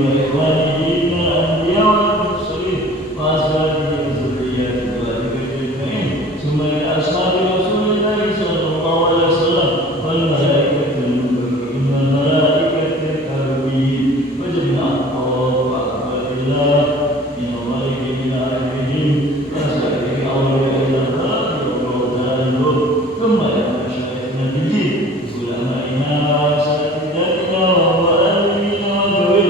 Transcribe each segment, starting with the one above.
وإخوانه من الأنبياء والمرسلين وأزواجه وذرياته وأزواجه أجمعين ثم لأصحاب رسول الله صلى الله عليه وسلم والملائكة المقربين والملائكة الكريمين وجميع أقوال وأقوال الله من الله من آخرهم وسائر أولياء الله وأولياء ثم إلى مشايخنا بالدين علمائنا وأساتذتنا ومؤلفينا وذوي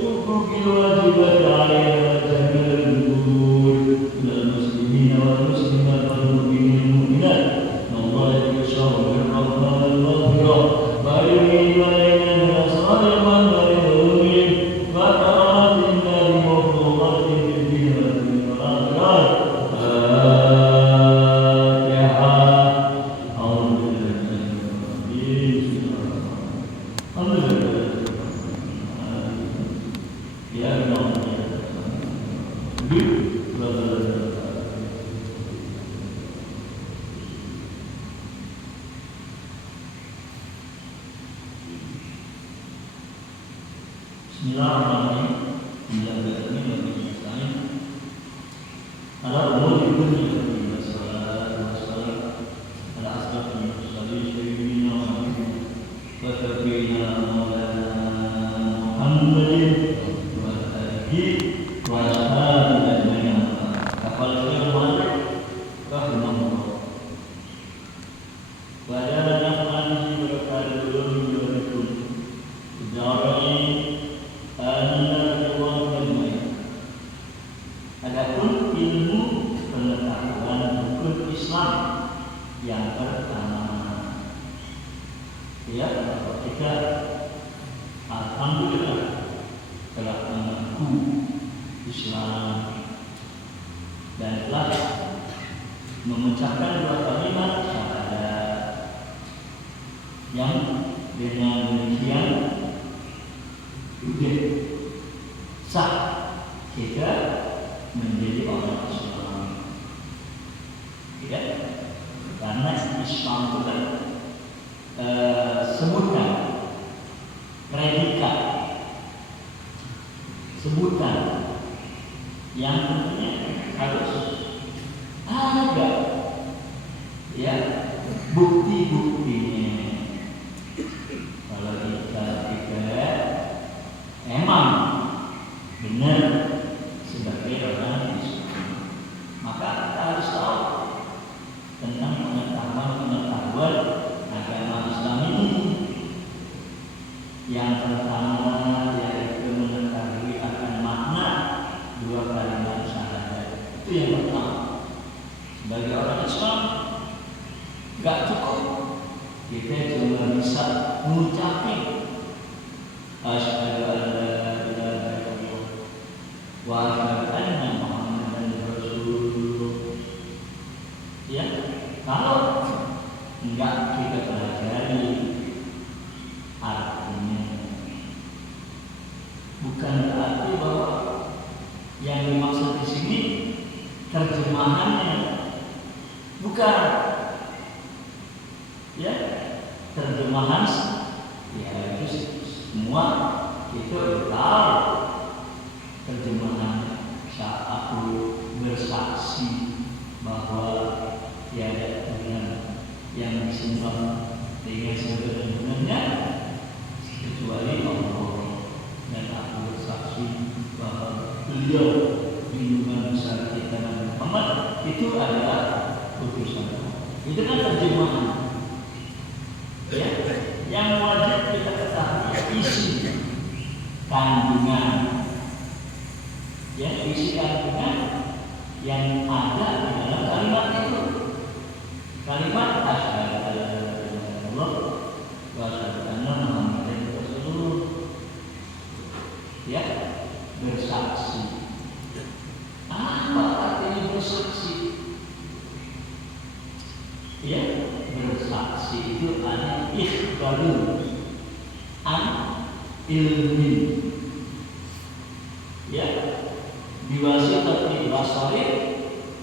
حقوق الواجبات علينا جميع الجمهور من المسلمين والمسلمات والمؤمنين والمؤمنات من الله يشاء بالرحمة والمغفرة ويريد علينا من أسرار المنهج والعلوم وكرامات الله وحرمات في الدين والآخرة Bismillahirrahmanirrahim. Ala umur dunia wassalam ala asrafil mursalin sayyidina wa tabi'ina maulana Muhammadin wa alihi wa ashabihi ajma'in. Kafal Muhammad rahimahullah. Wa ala naf'anihi wa barakatuhu wa lakum. Jarani adapun ilmu pengetahuan hukum Islam yang pertama, ya, kita alhamdulillah telah mengaku Islam dan telah mengucapkan dua kalimat syahadat yang dengan demikian sudah sah kita menjadi orang Islam, ya, karena Islam itu kan sebutan, predikat, sebutan yang tentunya harus ada, ya, bukti-buktinya. Kalau kita emang benar sebagai orang Islam, maka kita harus tahu tentang pengetahuan agama Islam ini. Yang pertama yaitu mengetahui akan makna dua kalimat syahadat. Itu yang pertama. Sebagai orang Islam gak cukup kita cuma bisa mengucapkan asyhadu an la ilaha illallah wa asyhadu anna Muhammadan Rasulullah. Ya, kalau enggak kita pelajari artinya, bukan berarti bahwa yang dimaksud di sini terjemahannya, bukan, ya, terjemahan ya itu semua itu tahu terjemahan. Saat aku bersaksi bahwa tiada Tuhan yang disembah dengan sebenarnya kecuali Allah, dan aku bersaksi bahwa beliau junjungan besar kita Nabi Muhammad itu adalah utusan Allah. Itu kan terjemahan, ya, yang wajib kita ketahui isi kandungan, ya, isi kandungan yang ada di dalam kalimat itu. Kalimat asyhadu an la ilaha illallah wa asyhadu anna Muhammadan Rasulullah, ya, bersaksi. Apa artinya bersaksi? Ya, bersaksi itu adalah ikhbarun an ilmin, ya, biwasitati basari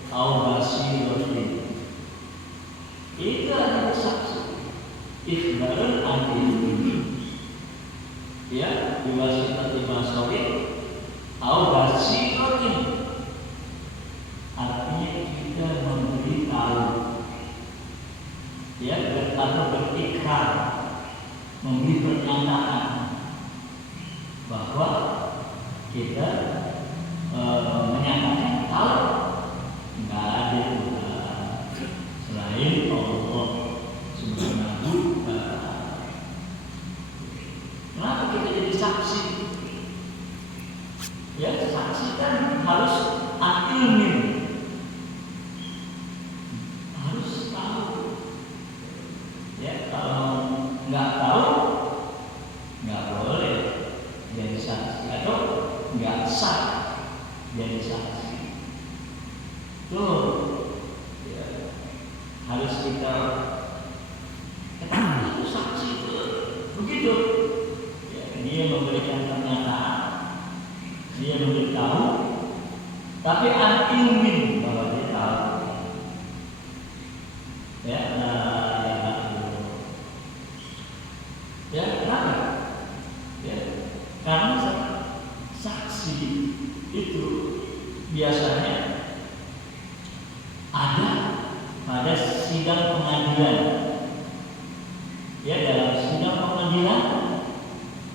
atau basiratin. Itu adalah bersaksi, ikhbarun an ilmin, ya, biwasitati basari Au basirin, artinya kita memberi tahu, ya, atau berikrar, memberi pernyataan bahwa kita menyatakan kalau nggak ada Tuhan selain Allah Subhanahu wa Ta'ala. Kenapa kita jadi saksi? Ya, saksi kan harus ilmin, harus tahu. Ya, kalau nggak tahu nggak boleh jadi saksi atau nggak sah jadi saksi. Tuh, ya, harus kita ketahui itu saksi itu begitu. Ya, dia memberikan pernyataan, dia memberitahu, tapi ilmin bahwa dia tahu. Ya, ya, kenapa? Ya, karena saksi itu biasanya ada pada sidang pengadilan. Ya, dalam sidang pengadilan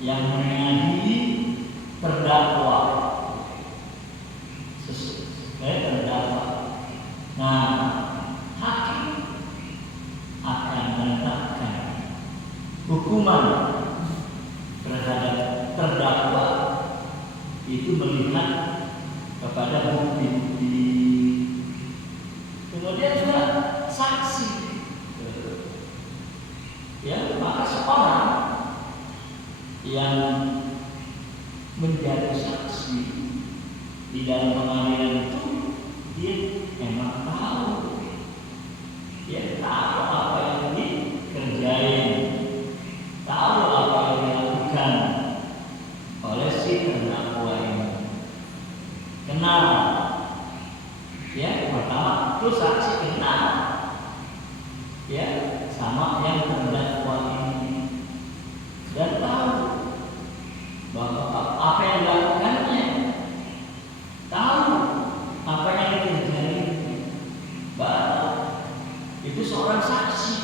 yang mengadili terdakwa, terdakwa. Nah, hakim akan menetapkan hukuman terhadap terdakwa itu melihat kepada bukti-bukti. Kemudian juga saksi. Ya, maka seorang yang menjadi saksi di dalam pengadilan itu dia memang tahu, dia tahu apa yang dikerjain, tahu apa yang dilakukan oleh si terdakwa ini. Kenal, ya, pertama itu saksi kenal, ya, sama yang terdakwa ini, dan tahu bahwa apa yang dilakukannya, tahu apa yang dikerjain, bahwa itu seorang saksi.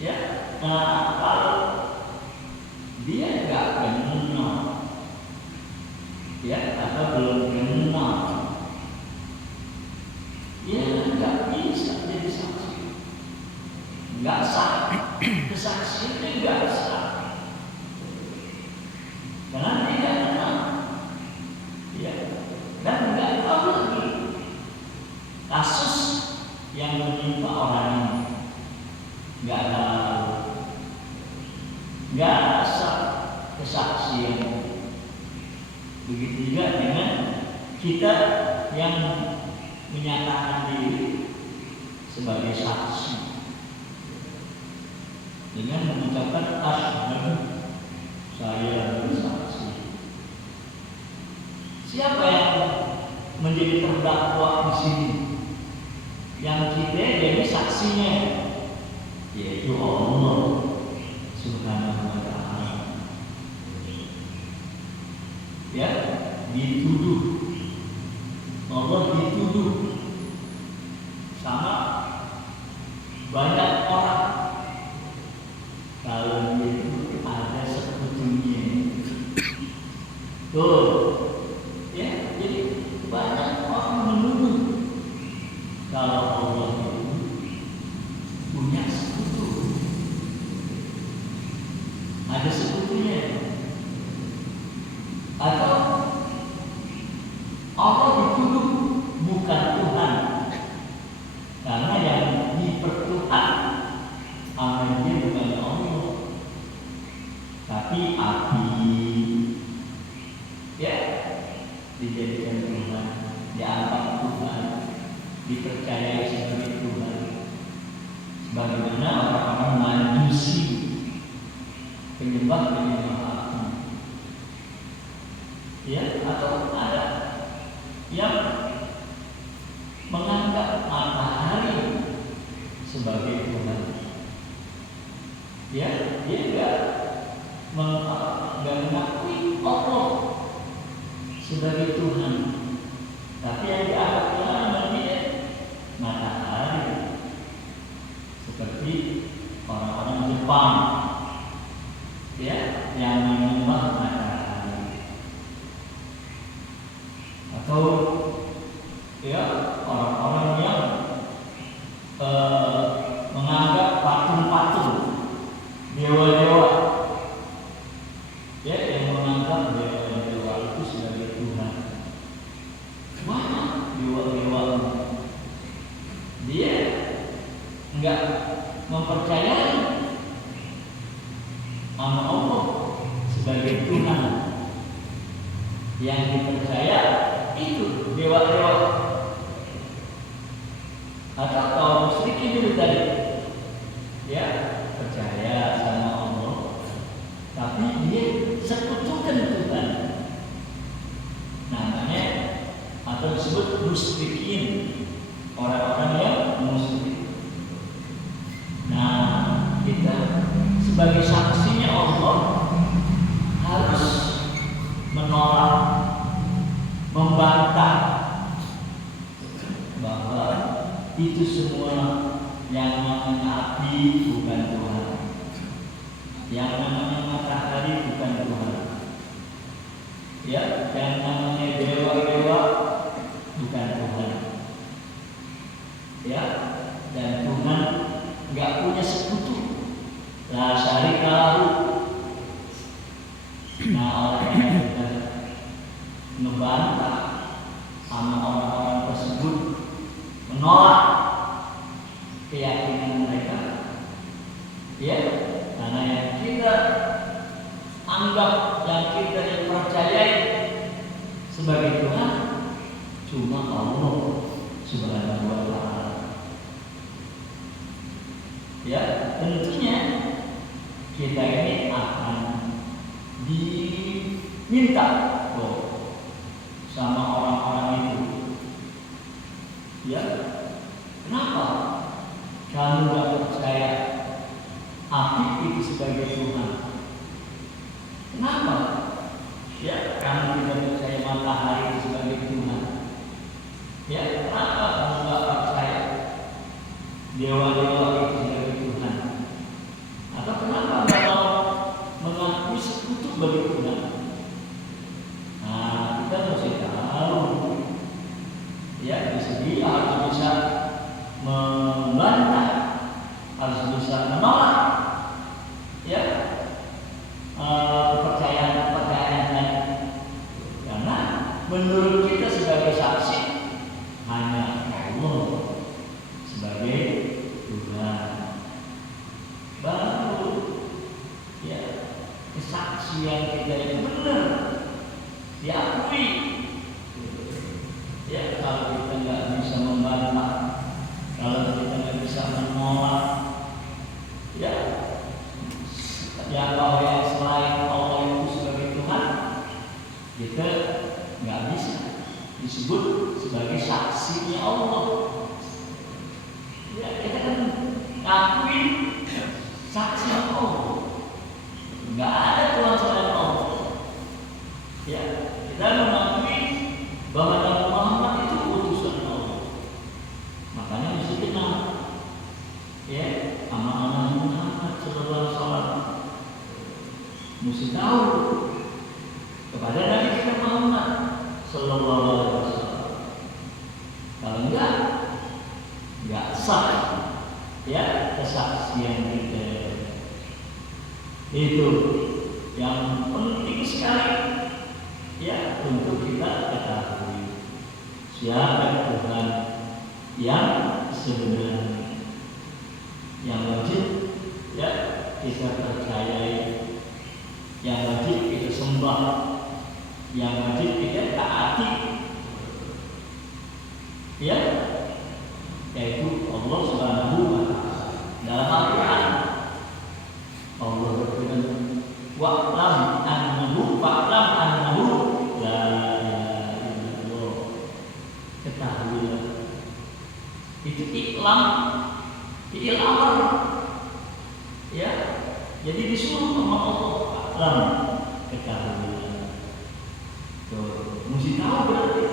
Ya, nah, kalau dia nggak kenal, ya, atau belum kenal, ya nggak bisa jadi saksi, nggak sah, kesaksiannya nggak sah, karena tidak kenal, ya, dan nggak tahu lagi kasus yang menimpa orang ini, nggak tahu, nggak sah kesaksian. Begitu juga dengan kita yang menyatakan diri sebagai saksi dengan mengucapkan asyhadu, saya bersaksi. Siapa yang menjadi terdakwa di sini? Yang kita jadi saksinya, yaitu Allah Subhanahu wa Ta'ala. Ya, dituduh, Allah dituduh sama banyak orang kalau itu ada sekutunya. Tuh, ya, jadi banyak orang menuduh kalau Allah itu punya sekutu, ada sekutunya, atau Allah dituduh bukan Tuhan, karena yang dipertuhan amalnya bukan Allah, tapi api. Ya, menganggap dewa itu sebagai Tuhan. Mana dewa-dewa? Dia enggak mempercayai nama Allah sebagai Tuhan. Yang dipercaya itu dewa-dewa. Atau kaum musyrikin dulu tadi, ya percaya sama Allah, tapi dia sekutukan Tuhan. Namanya atau disebut musyrikin, orang-orang yang musyrik. Nah, kita sebagai saksinya Allah harus menolak, membantah bahwa itu semua yang namanya api bukan Tuhan, yang namanya matahari bukan Tuhan, ya, yang namanya dewa-dewa bukan Tuhan, ya, dan Tuhan nggak punya sekutu, la syarika lahu. Nah, oleh kita membantah sama orang-orang tersebut, menolak keyakinan mereka, ya, karena yang kita anggap, yang kita percayai sebagai Tuhan cuma Allah Subhanahu wa Ta'ala. Ya, tentunya kita ini akan diminta sama orang-orang itu, ya, kenapa kamu gak percaya api itu sebagai Tuhan? Kenapa? Ya, kamu tidak percaya matahari itu sebagai Tuhan? Ya, kenapa kamu gak percaya dewa-dewa itu sebagai Tuhan? Atau kenapa gak mau mengakui sekutu bagi Tuhan? Nah, kita mesti tahu, ya, di sini harus bisa membantah, harus bisa menolak, ya, kepercayaan tadi. Karena menurut kita sebagai saksi hanya Allah sebagai Tuhan. Baru, ya, kesaksian kita itu benar, diakui. Ya, kalau kita nggak bisa membantah, kalau kita nggak bisa menolak, ya, bahwa yang selain Allah itu sebagai Tuhan, kita nggak bisa disebut sebagai saksinya Allah. Ya, kita kan ngakui saksi Allah, nggak ada Tuhan selain Allah. Ya, kita mengakui bahwa Nabi Muhammad itu utusan Allah. Makanya mesti kenal, ya, amanah Muhammad sallallahu alaihi wasallam. Mesti tahu kepada Nabi kita Muhammad sallallahu alaihi wasallam. Kalau enggak sah, ya, kesaksian kita. Itu yang penting sekali, ya, untuk kita ketahui siapa Tuhan yang sebenarnya, yang wajib, ya, kita percayai, yang wajib kita sembah, yang wajib kita taati, ya, yaitu Allah Subhanahu wa Ta'ala. Dalam Al-Quran Allah berfirman, wa'lam annahu la ilaha illallah. Ketahuilah, itu iklam, fi'il amr, ya, jadi disuruh sama Allah, wa'lam, ketahuilah. Tuh, mesti tahu berarti,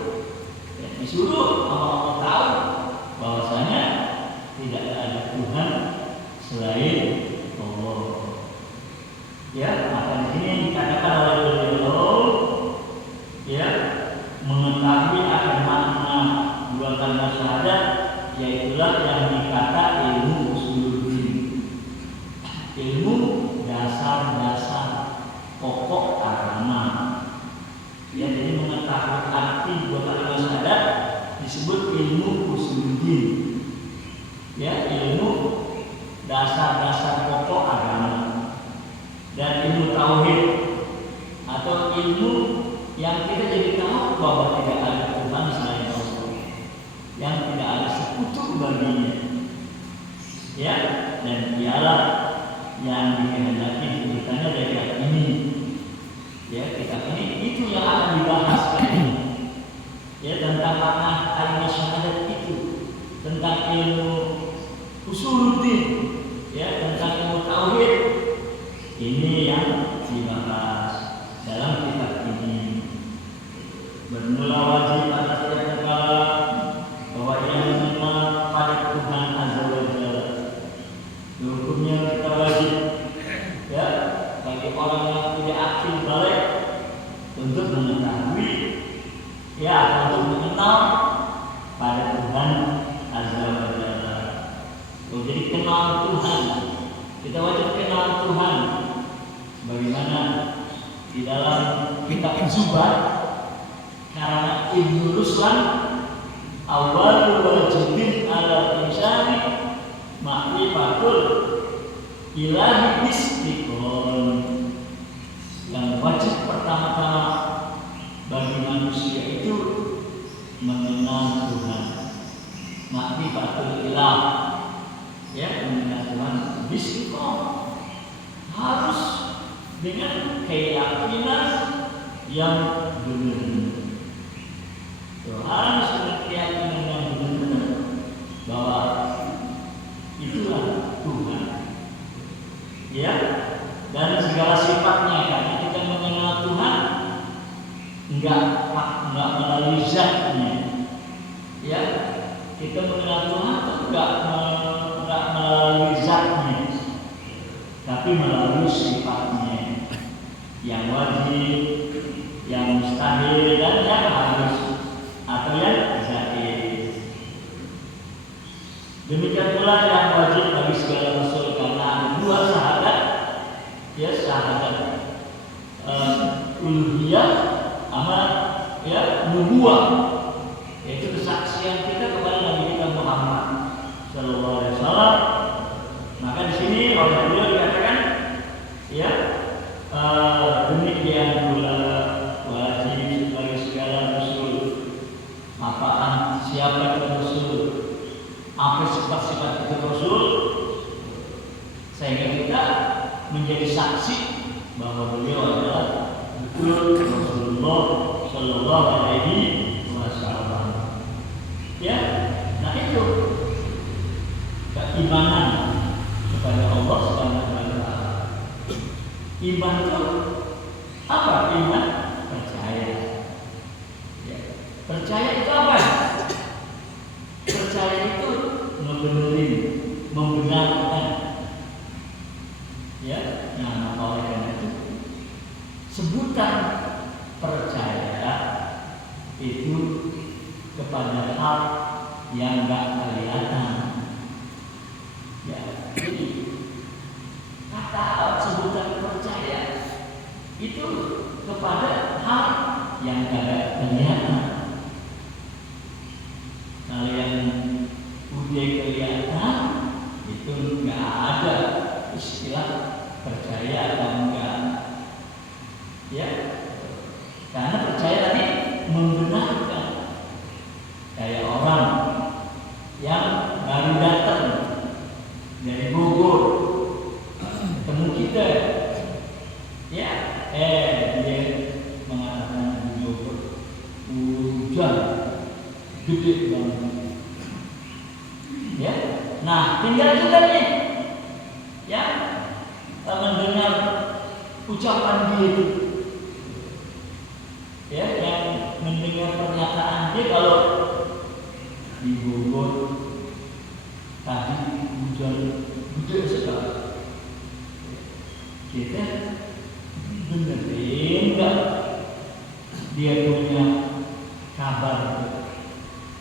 ya, disuruh sama Allah tahu bahwasanya tidak ada Tuhan selain Allah. Ya, maka di sini dikatakan oleh beliau, ya, mengetahui akan makna dua kalimat syahadat, yaitulah yang dikata ilmu usuluddin, ilmu dasar-dasar pokok agama. ilmu yang kita jadi tahu bahwa tidak ada Tuhan selain Allah, yang tidak ada sekutu baginya. Ya, dan dialah yang dikehendaki urutannya dari kitab ini. Ya, kitab ini itu yang akan dibahas kali ini. Ya, tentang makna kalimat syahadat itu, tentang ilmu usuluddin, ya, tentang ilmu tauhid. Ini yang dibahas dalam kitab ini. Bermula wajib atas setiap negara bahwa ia mengenal pada Tuhan Azza wa Jalla. Hukumnya kita wajib, ya, bagi orang yang tidak akil balik untuk mengetahui, ya, untuk mengenal pada Tuhan Azza wa Jalla. Jadi kenal Tuhan, kita wajib kenal Tuhan. Bagaimana di dalam kitab Zubat, karena Ibnu Ruslan awal wajibin ala insani ma'rifatul ilahi istiqon. Yang wajib pertama-tama bagi manusia itu mengenal Tuhan, ma'rifatul ilah, ya, mengenal Tuhan istiqon, harus dengan keyakinan yang benar. Harus dengan keyakinan yang benar bahwa itulah Tuhan, ya, dan segala sifatnya. Karena kita mengenal Tuhan enggak melalui zatnya, ya, kita mengenal Tuhan itu enggak melalui zatnya, tapi melalui sifatnya yang wajib, yang mustahil, dan yang harus atau yang zahir. Demikian pula yang wajib bagi segala rasul, karena ada dua syahadat, ya, syahadat uluhiyah sama, ya, nubuwah, yaitu kesaksian kita kepada Nabi kita Muhammad Sallallahu Alaihi Wasallam. Maka di sini oleh beliau dikatakan, ya, demikian pula wajib bagi segala rasul. Apaan, siapa itu rasul, apa sifat-sifat itu rasul, sehingga kita menjadi saksi bahwa beliau adalah betul Rasulullah Sallallahu Alaihi Wasallam. Ya, nah itu keimanan kepada Allah Subhanahu wa Ta'ala. Iman itu apa? Iman percaya. Ya. Percaya itu apa? Percaya itu membenarkan. Ya, nah, maka oleh karena itu sebutan percaya itu kepada hal yang enggak kelihatan. Ya, jadi kata sebutan percaya itu kepada hal yang enggak kelihatan. Kalau yang udah kelihatan itu enggak ada istilah percaya atau enggak. Ya, karena percaya tadi membenarkan. Kayak orang yang baru datang dari Bogor ketemu kita, ya, dia mengatakan di Bogor hujan gede banget, ya. Nah, tinggal kita nih, ya, mendengar ucapan dia itu, ya, yang mendengar pernyataan dia kalau di Bogor tadi hujan gede sekali. Kita benerin enggak dia punya kabar?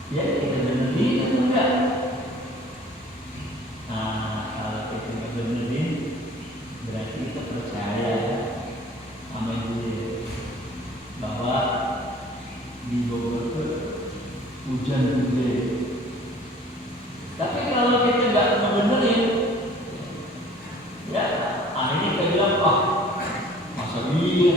Ya, kita benerin atau enggak? Nah, kalau kita enggak benerin, berarti kita percaya sama dia bahwa di Bogor itu hujan gede. Tapi kalau kita nggak ngebenerin, ya, akhirnya kita bilang, masa iya?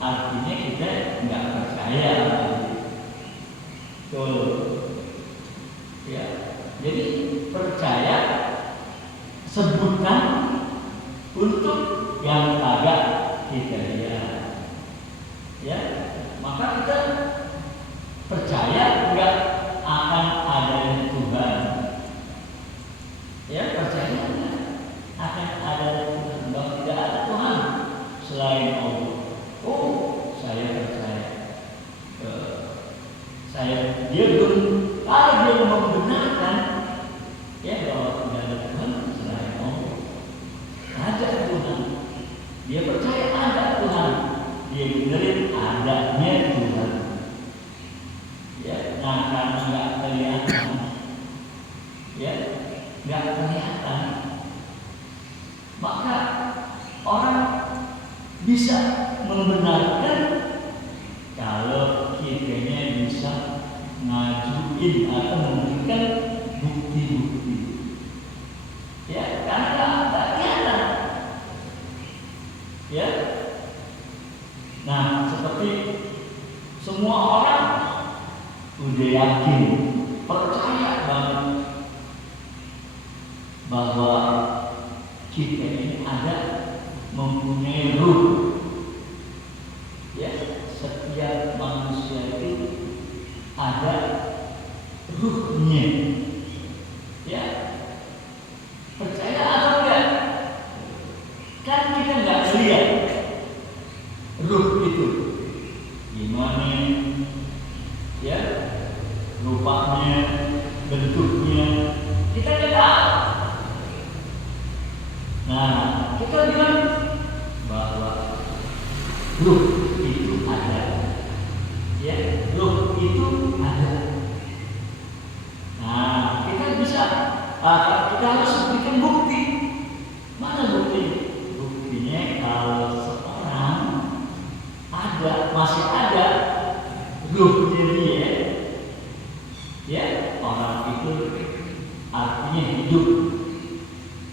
artinya kita nggak percaya. Tuh, ya. Jadi percaya sebutan untuk yang agak kita lihat, ya. Maka kita percaya nggak akan adanya Tuhan, ya, percaya akan ada Tuhan, bahwa tidak ada Tuhan selain Allah. Oh, saya percaya. Dia belum, kalau dia membenarkan, ya, bahwa tidak ada Tuhan selain Allah, ada Tuhan. Dia percaya ada Tuhan, dia benerin adanya Tuhan. Ya, nah karena nggak kelihatan, ya, nggak kelihatan, maka orang bisa membenarkan kalau kitanya bisa ngajuin atau memberikan bukti-bukti, ya, karena nggak kelihatan, ya. Nah, seperti semua orang udah yakin, percaya banget bahwa kita ini ada, mempunyai ruh, ya. Setiap manusia itu ada ruhnya, ya. Percaya atau enggak? Kan kita nggak lihat ruh itu gimana, ya, rupanya, bentuknya, kita tidak tahu. Nah, kita bilang bahwa ruh itu ada, ya, ruh itu ada. Nah, kita bisa, kita harus berikan bukti. Mana bukti? Buktinya kalau seorang ada, masih ada ruhnya dia, ya, orang itu artinya hidup,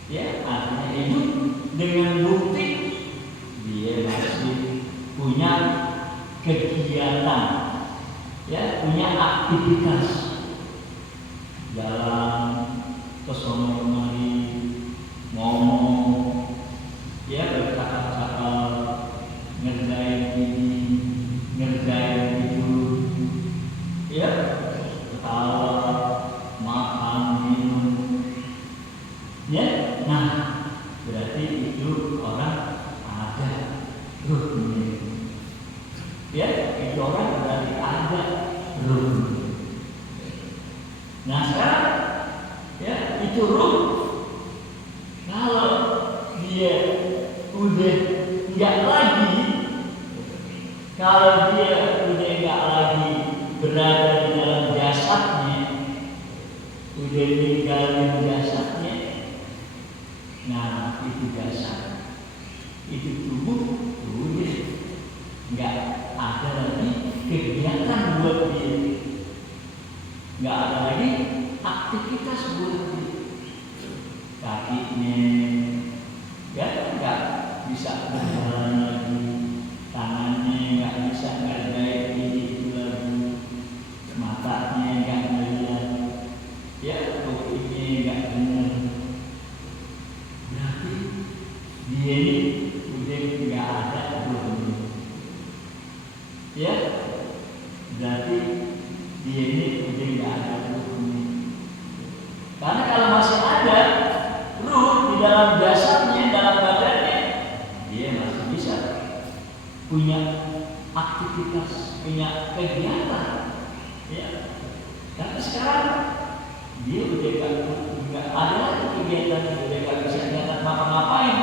ya, artinya hidup dengan bukti dia masih punya kegiatan, ya, punya aktivitas, jalan ke sono kemari, ngomong, ya, bercakap-cakap, ngerjain ini, ngerjain itu, ya, ketawa, makan, minum, ya. Nah, berarti itu orang ada ruhnya, ya, itu orang berarti ada ruh. Nah, sekarang, ya, itu ruh kalau dia udah nggak lagi, kalau dia udah nggak lagi berada di dalam jasadnya, udah ninggalin jasadnya, nah, itu jasad, itu tubuh, udah nggak ada lagi kegiatan buat dia, nggak ada lagi aktivitas buat dia. Kakinya, ya, nggak bisa berjalan lagi, tangannya nggak bisa ngerjain ini itu lagi, matanya nggak melihat, ya, kupingnya nggak dengar. Berarti dia ini udah nggak ada ruhnya, ya. Berarti dia ini udah nggak ada ruhnya. Karena kalau masih ada ruh di dalam jasadnya, dalam badannya, dia masih bisa punya aktivitas, punya kegiatan, ya. Tapi sekarang dia udah nggak ada lagi kegiatan, udah nggak bisa kegiatan ngapa-ngapain,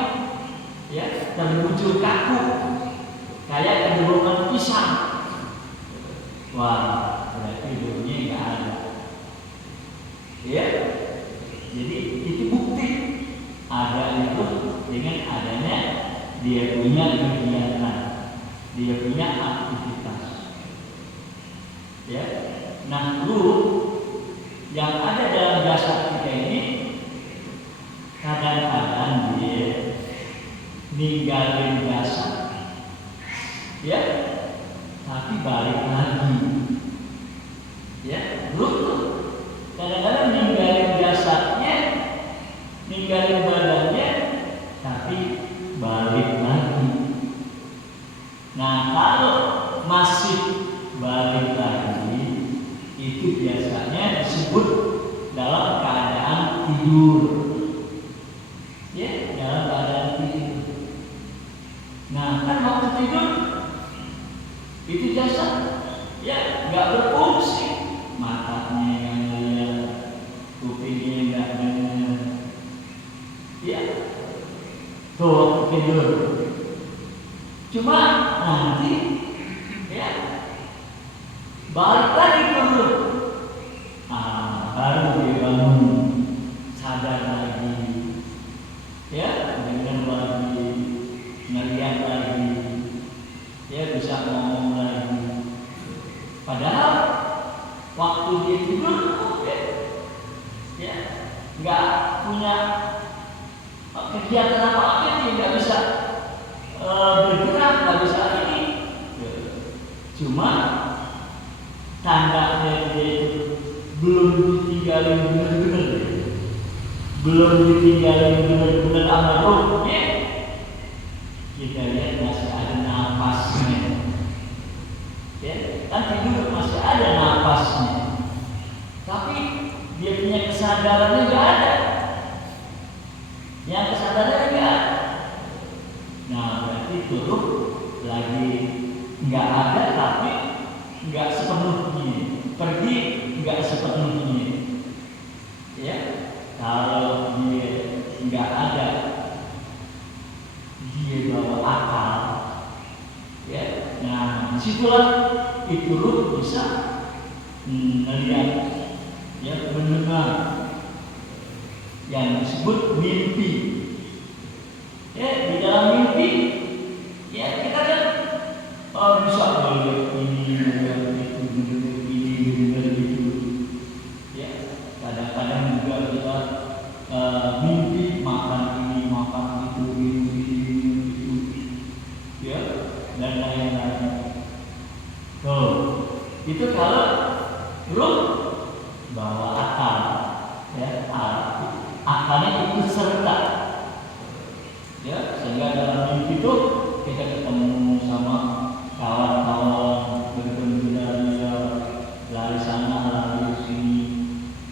ya, terwujud kaku kayak kedulungan pisang. Wah, berarti ruhnya nggak ada, ya. Jadi itu bukti ada itu dengan adanya dia punya kegiatan, dia punya aktivitas, ya. Nah, ruh yang ada dalam jasad kita ini kadang-kadang dia ninggalin jasad, ya, tapi balik lagi, ya, belum. Kadang-kadang ninggalin jasadnya, ninggalin badannya, tapi balik lagi. Nah, kalau masih balik lagi, itu biasanya disebut dalam keadaan tidur. Ya, dalam keadaan tidur. Nah, kan waktu tidur itu jasad ya nggak berfungsi, matanya yang lihat, kupingnya nggak dengar, ya tuh tidur. Cuma nanti ya balik lagi dulu, baru dia bangun, sadar lagi, ya dengar lagi, melihat lagi, ya bisa ngomong lagi. Padahal waktu dia tidur, ya nggak punya kegiatan apa-apa, dia nggak bisa bergerak, nggak bisa ini. Cuma tandanya dia belum ditinggalin benar-benar, belum ditinggalin benar-benar sama rohnya. Kita lihat masih ada nafasnya, ya kan tidur masih ada nafasnya, tapi dia punya kesadarannya nggak ada, yang kesadarannya nggak ada. Nah berarti tuh lagi nggak ada, tapi nggak sepenuhnya, pergi nggak sepenuhnya, ya. Kalau dia nggak ada, dia bawa akal, ya. Nah disitulah itu ruh bisa melihat, ya, mendengar yang disebut mimpi. Ya di dalam mimpi, ya kita kan bisa melihat ini, melihat itu, mendengar ini, mendengar itu. Ya kadang-kadang juga kita mimpi makan ini, makan itu, minum itu, ya, dan lain-lain. Tuh, itu kalau ruh bawa akal, ya, akalnya ikut serta, ya, sehingga dalam mimpi itu kita ketemu sama kawan-kawan, bergembira, lari sana, lari sini,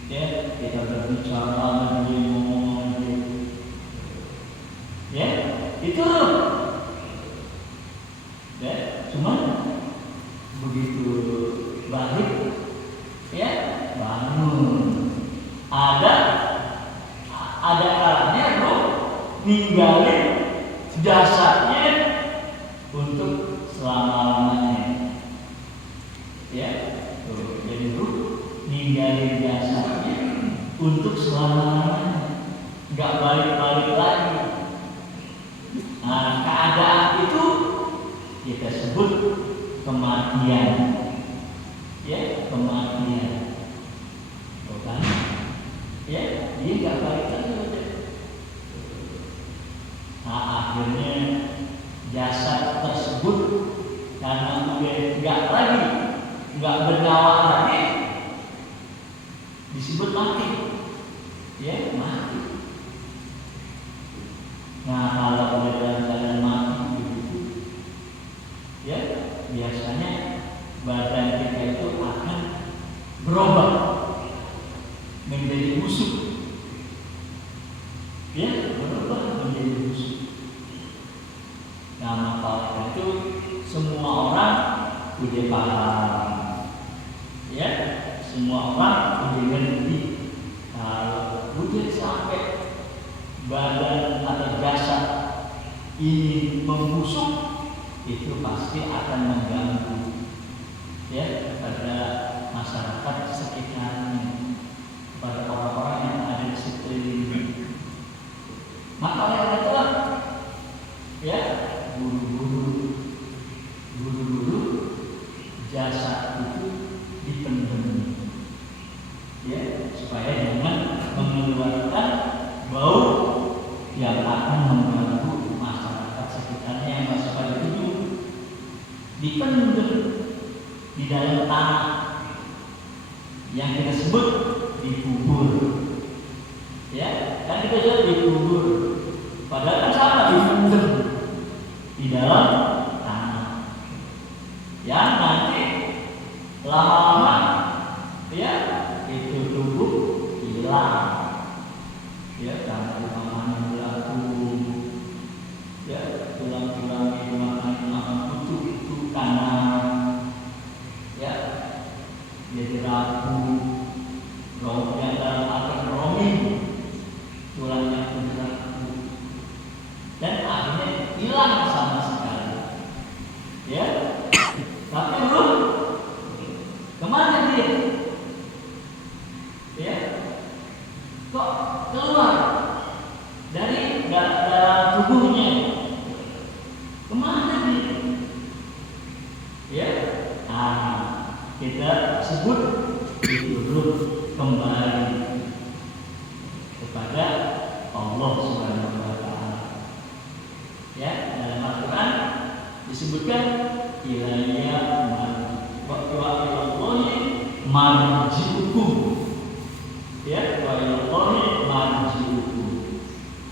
ya, kita berbicara, ngomong, ya, itu ruh. Ya, cuman begitu balik, ya, bangun. Ada kalanya ruh ninggalin jasadnya untuk selama-lamanya, ya. Tuh, jadi ruh ninggalin jasadnya untuk selama-lamanya, nggak balik-balik lagi. Nah, keadaan itu kita sebut kematian, ya, kematian, bukan? Ya, dia nggak balik lagi. Nah, akhirnya jasad tersebut karena udah nggak bernyawa lagi, disebut mati, ya, mati. Nah, kalau udah dalam keadaan mati, ya, biasanya badan kita itu akan berubah menjadi busuk, ya, berubah menjadi busuk. Nah, maka itu semua orang udah paham, ya, semua orang udah ngerti. Kalau udah sampai badan atau jasad ini membusuk, itu pasti akan mengganggu, ya, pada masyarakat sekitarnya, pada orang-orang yang ada di sekelilingnya. Maka oleh itulah, ya, buru-buru jasad itu dipendam, ya, supaya jangan mengeluarkan bau yang akan mengganggu masyarakat sekitarnya yang masih pada hidup. dipendam di dalam tanah yang kita sebut dikubur. Ya, kan kita juga dikubur. Padahal kan sama dipendam di dalam tanah. Yang nanti lama-lama ya itu tubuh hilang. Ya, karena makan belatung, ya tulang-tulang itu makan kutu kanan, ya jadi rapuh, yang dalam arti roming, tulangnya pun rapuh, dan akhirnya hilang sama sekali. Ya, tapi belum kemana dia? Ya, kok keluar dari dalam tubuhnya? Kemana dia? Ya, kita sebut diturut kembali kepada Allah Subhanahu wa Ta'ala. Ya, dalam Al-Quran disebutkan ilayya marji'ukum. Ya, wa ilallahi marji'ukum.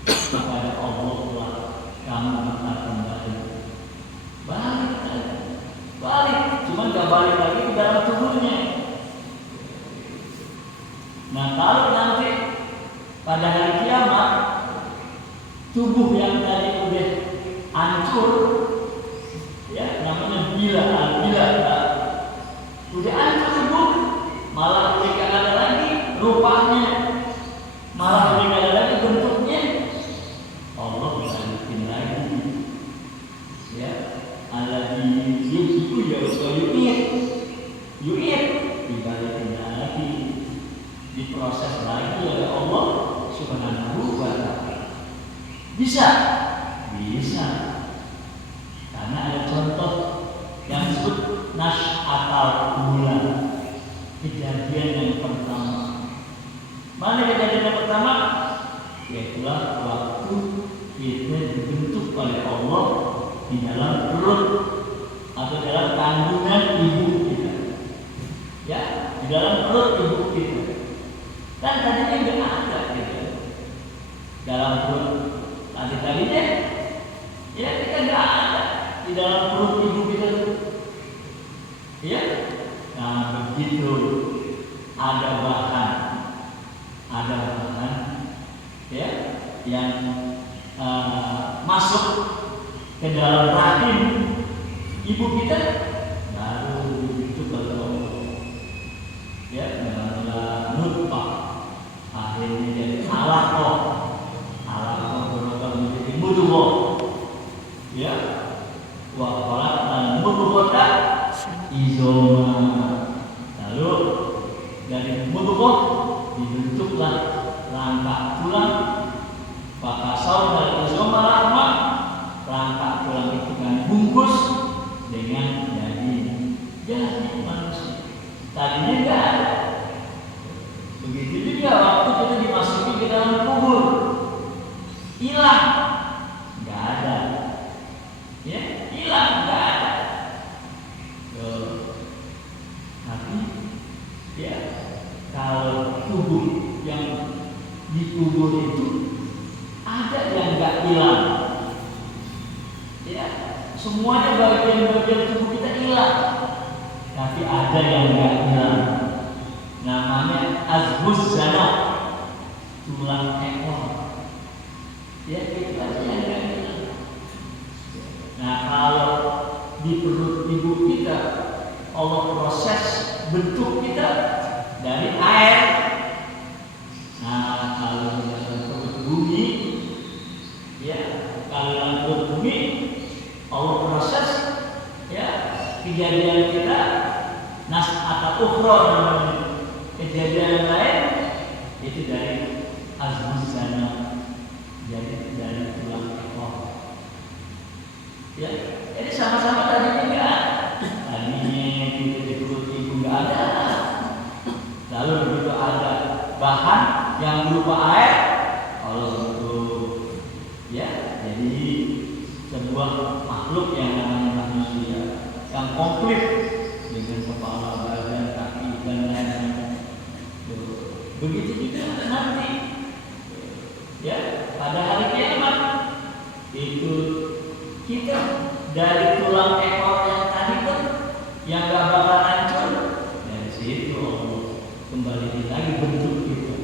Kepada Allah lah kamu akan kembali. Balik, cuma gak balik lagi ke dalam tubuhnya. Nah, kalau nanti pada hari kiamat tubuh yang tadi udah hancur, ya namanya bila udah hancur tubuh, malah udah gak ada lagi rupanya, malah udah gak ada lagi bentuknya. Allah bisa bikin lagi, ya alladzi yuhyiku ya yu'id dibalikin lagi, diproses lagi oleh Allah Subhanahu wa Ta'ala. Bisa karena ada contoh yang disebut nas'atal ula, kejadian yang pertama. Mana kejadian yang pertama? Yaitulah waktu kita dibentuk oleh Allah di dalam perut atau dalam kandungan ibu kita. Ya, di dalam perut ibu kita. Kan tadinya nggak ada gitu. Dalam perut tadinya, ya kita nggak ada di dalam perut ibu kita. Ya, nah begitu ada bahan, ya yang masuk ke dalam rahim ibu kita, baru dibentuk oleh Allah. Ya, namanya nutfah, akhirnya jadi alaqah berubah menjadi mudghah. Ya, wa khalaqal mudghata izoma. Lalu dari mudghah dibentuklah rangka tulang. Pakasau dari izoma rahma, rangka tulang itu kan bungkus dengan daging, jadi manusia. Tadinya enggak ada. Begitu juga waktu kita dimasuki ke dalam kubur, hilang, enggak ada. Ya, hilang, enggak ada. Tapi ya kalau tubuh yang dikubur itu ada yang enggak hilang. Ya, semuanya bagian-bagian tubuh kita hilang. Tapi ada yang enggak hilang. Namanya azbuz zanah, tulang ekor. Ya, itu aja yang enggak hilang. Nah, kalau di perut ibu kita Allah proses bentuk kita dari air. Nah, kalau di dalam perut bumi, ya, kalau dalam perut bumi Allah proses, ya, kejadian kita nas'atul ukhra, namanya kejadian yang lain itu dari azbuz zanah, jadi dari tulang ekor. Ya, jadi sama-sama tadinya enggak ada. Tadinya kita di perut ibu enggak ada. Lalu begitu ada bahan yang berupa air, Allah bentuk. Ya, jadi sebuah makhluk yang namanya manusia. yang komplit dengan kepala, badan, kaki dan lain-lain. Begitu juga nanti ya pada hari kiamat itu kita dari tulang ekor yang tadi pun yang gak bakal hancur, dari situ Allah kembali lagi bentuk kita.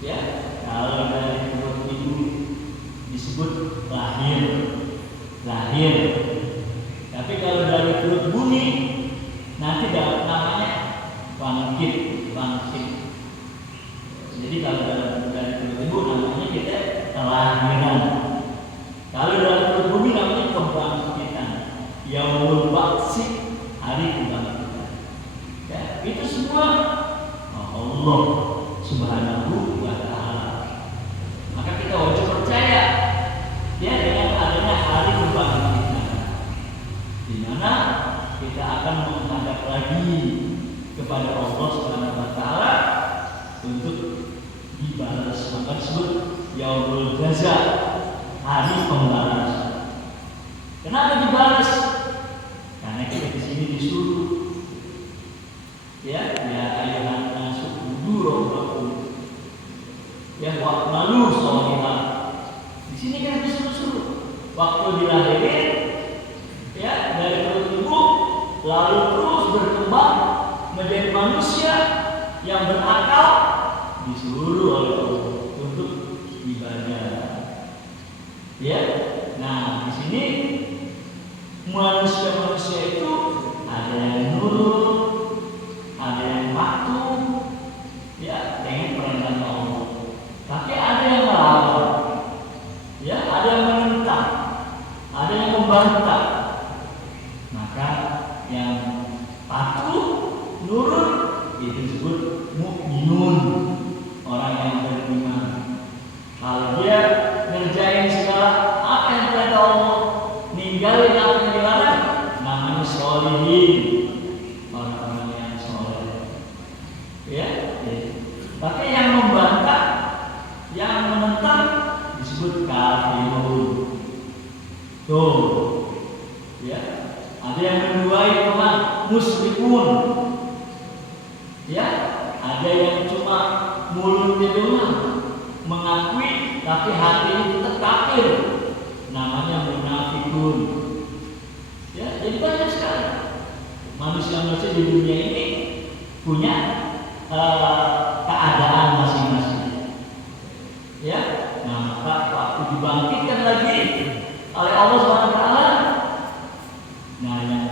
Ya, kalau dari perut ibu disebut lahir. Tapi kalau dari perut bumi nanti dapat namanya bangkit. Jadi kalau dari perut ibu namanya kita kelahiran. Kalau dari perut bumi namanya kebangkitan. Yaumul ba'si, hari kebangkitan. Ya, itu semua Allah Subhanahu wa ta'ala. Maka kita wajib percaya ya dengan adanya hari kebangkitan, di mana kita akan menghadap lagi kepada Allah Subhanahu wa ta'ala untuk dibalas. Maka disebut yaumul jaza, hari pembalasan. Kenapa dibalas? Karena kita di sini disuruh ya ayuhan nasu budu rabbakum ya wa'malu sholihan. Di sini kan disuruh waktu dilahirin ya dari perut ibu, lalu terus berkembang menjadi manusia yang berakal, disuruh oleh Allah untuk ibadah. Ya, nah di sini manusia itu ada yang nurut, ada yang patuh, ya dengan perintah Allah. Tapi ada yang melawan, ya ada yang menentang, ada yang membantah. Maka yang patuh, nurut itu disebut mukminun, orang yang beriman. Kalau dia ngerjain segala apa yang perintah Allah, ninggalin apa yang dilarang, namanya sholihin, orang-orang yang soleh. Ya. Tapi yang membantah, yang menentang disebut kafirun. Tuh, ya. Ada yang menduai teman musyrikun. Ya, ada yang cuma mulutnya doang mengakui tapi hatinya tetap kafir, namanya munafikun. Ya, jadi banyak sekali manusia-manusia di dunia ini punya keadaan masing-masing. Ya, nah maka waktu dibangkitkan lagi oleh Allah Subhanahu wa ta'ala, nah yang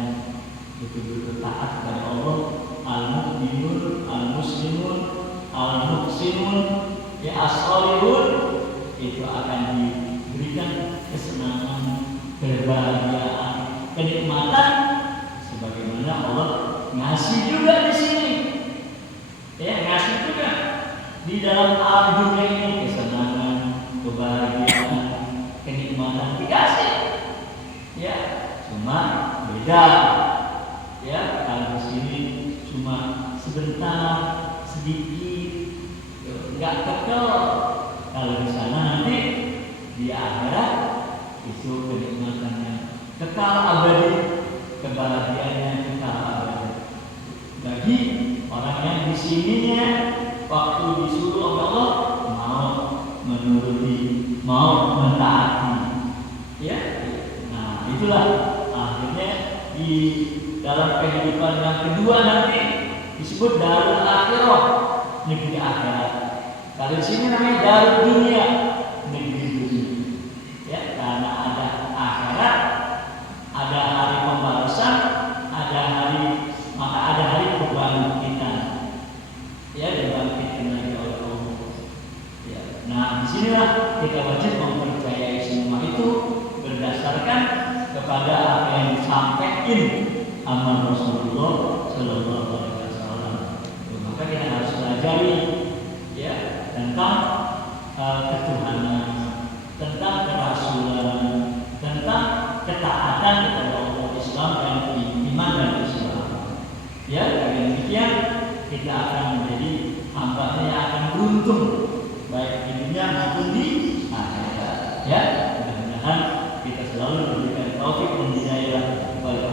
betul-betul taat kepada Allah, al-mu'minun, al-muslimun, al-muhsinun, ya as-solihun, itu akan diberikan kesenangan, kebahagiaan, kenikmatan, sebagaimana Allah ngasih juga di sini. Ya, ngasih juga di dalam alam dunia ini kesenangan, kebahagiaan, kenikmatan dikasih. Ya, cuma beda. Ya, kalau di sini cuma sebentar, sedikit, nggak kekal. Kalau di sana nanti di akhirat itu kenikmatannya kekal abadi, kebahagiaannya kekal abadi. Bagi orang yang di sininya waktu disuruh oleh Allah mau menuruti, mau mentaati. Ya, nah itulah akhirnya di dalam kehidupan yang kedua nanti disebut darul akhirah, negeri akhirat. Kalau di sini namanya darul dunia, negeri dunia. Ya, karena ada akhirat, ada hari pembalasan, ada hari kebangkitan. Ya, dibangkitkan lagi oleh Allah. Ya, nah disinilah kita wajib mempercayai semua itu berdasarkan kepada apa yang disampaikan amal Rasulullah Sallallahu Alaihi Wasallam. Maka kita harus pelajari ya tentang ketuhanan, tentang kerasulan, tentang ketaatan kepada Allah, Islam dan iman dan Islam. Ya, dengan demikian kita akan menjadi hamba yang akan beruntung baik di dunia maupun di akhirat. Ya, mudah-mudahan kita selalu diberikan taufik dan hidayah kepada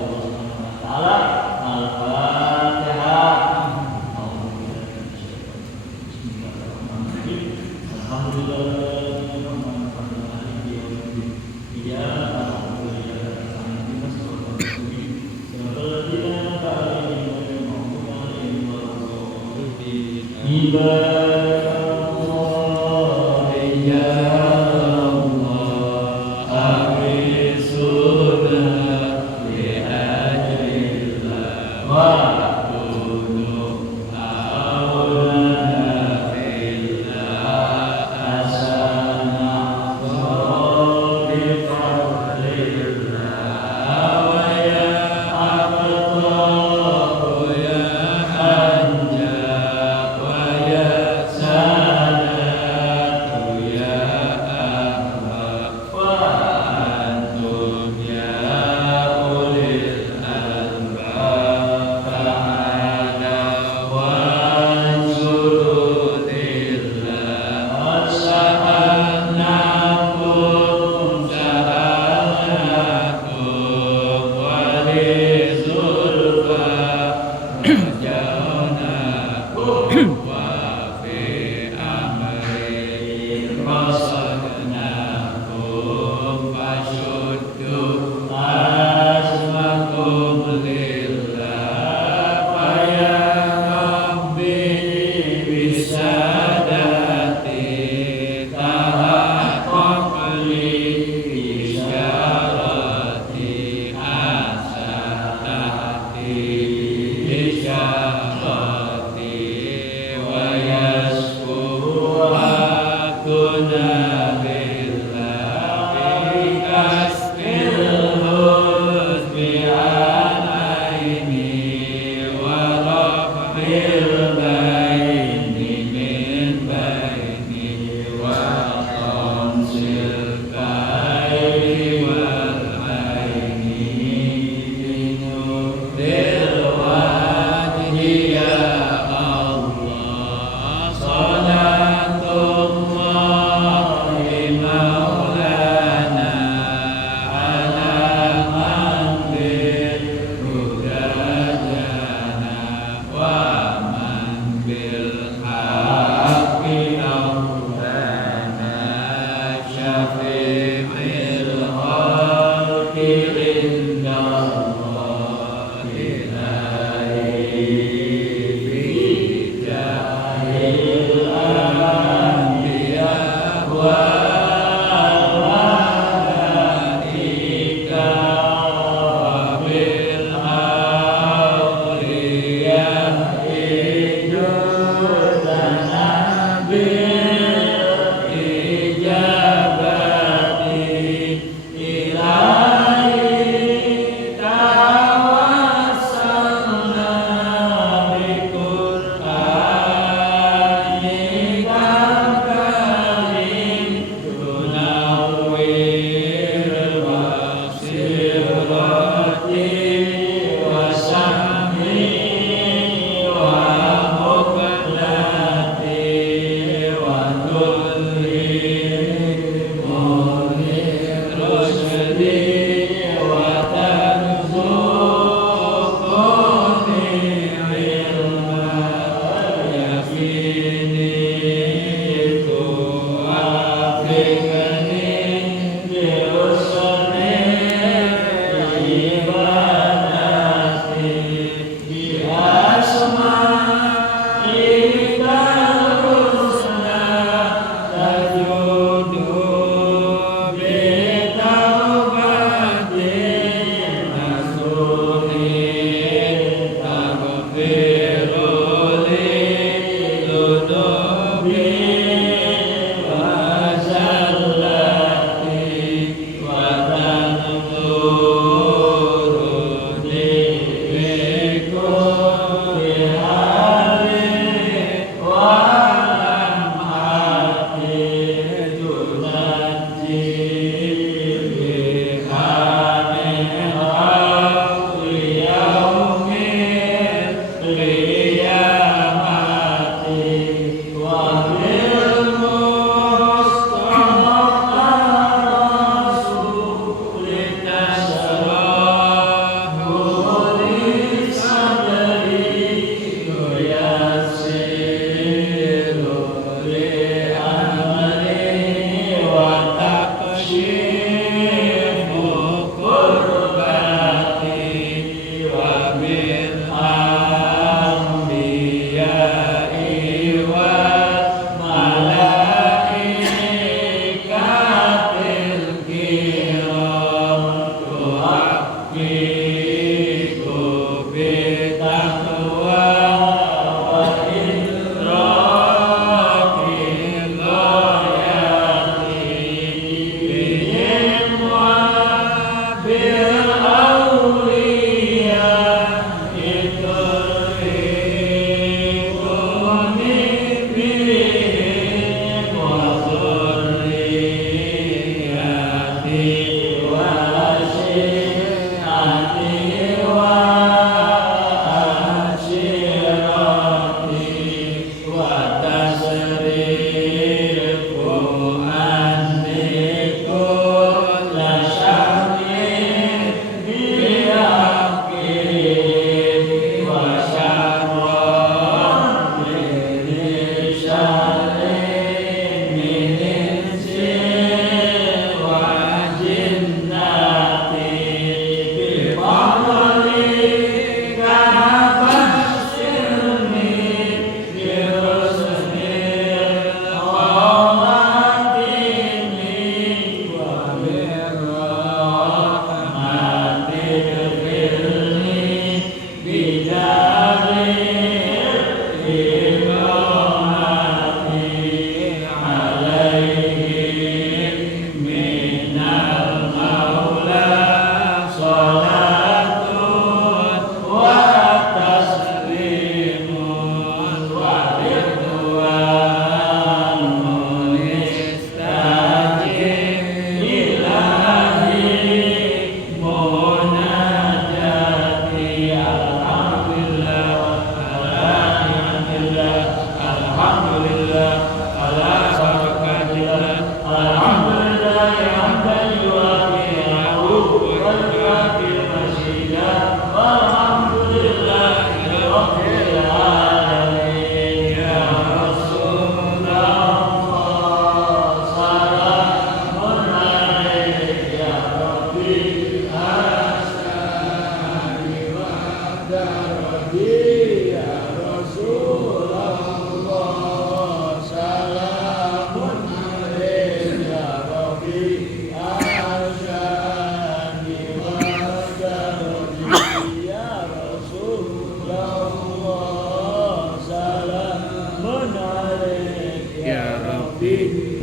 Amin.